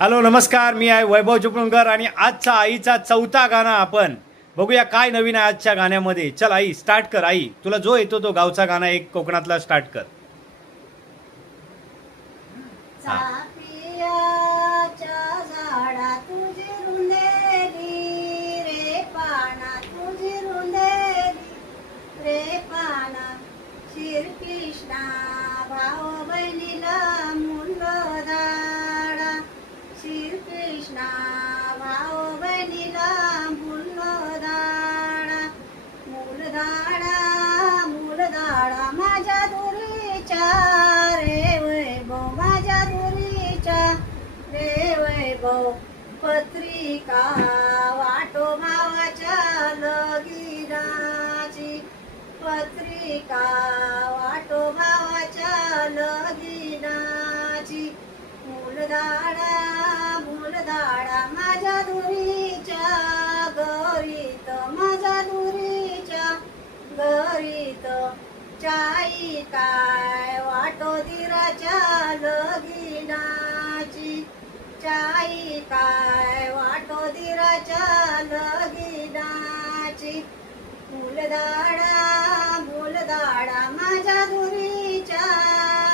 Hello नमस्कार, मी आहे वैभव चिपळूणकर आणि आजचा आईचा चौथा गाणं आपण बघूया काय नवीन आहे आजच्या गाण्यामध्ये. चल आई स्टार्ट कर. आई तुला जो येतो तो गावचा गाणं एक कोकणातला स्टार्ट कर. हा. चाफ्याच्या झाडा तुझी रुंदेली रे पाना तुझी रुंदेली रे पाना श्रीकृष्णा भाऊ बहिणीला मुलं दाडा श्रीकृष्णा भाऊ बहिणीला मुलं दाडा मूलदाडा माझ्या दुरीच्या रे वैभव माझ्या दुरीच्या रे वैभव पत्रिका वाटो भावाच्या लगीनाची पत्रिका वाटो भावाच्या लगीनाची मूलदाडा माझ्या दुरीच्या गरीत माझ्या दुरीच्या गरीत चाई काय वाटो दिराच्या लगीनाची चाई काय वाटो दिराच्या लगीनाची मूलदाडा माझ्या दुरीच्या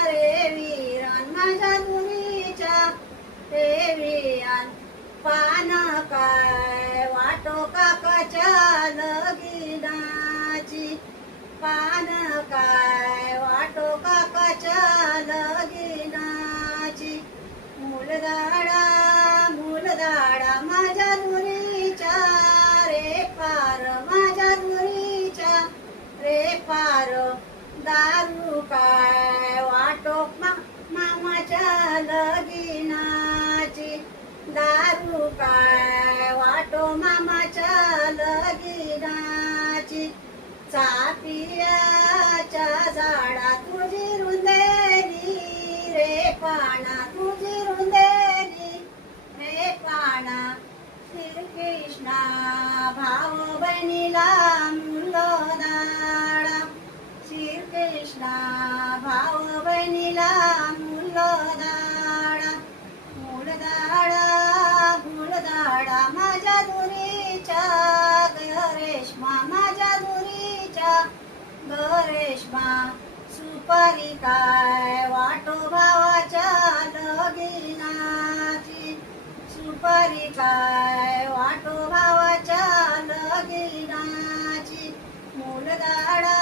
रे वीरान माझ्या दुरीच्या रे वीरान पान काय वाटो काकाच्या लगीनाची पान काय वाटो काकाच्या लगीनाची मूलदाडा माझ्या दुरीच्या रे पार माझ्या दुरीच्या रे पार दारू काय वाटो मामाच्या लगीनाची दारू काय वाटो मामाच्या लगीनाची चाफ्याच्या झाडा तुझी रुंदेली रे पाना तुझी रुंदेली रे पाना श्रीकृष्णा भाऊ बहिणीला मुलं दाडा श्रीकृष्णा भाऊ बहिणीला मुलं दाडा मूलदाडा माझ्या दुरीच्या रेशमा माझ्या दुरीच्या रेशमा सुपारी काय वाटो भावाच्या लगीनाची सुपारी काय वाटो भावाच्या लगीनाची मूलदाडा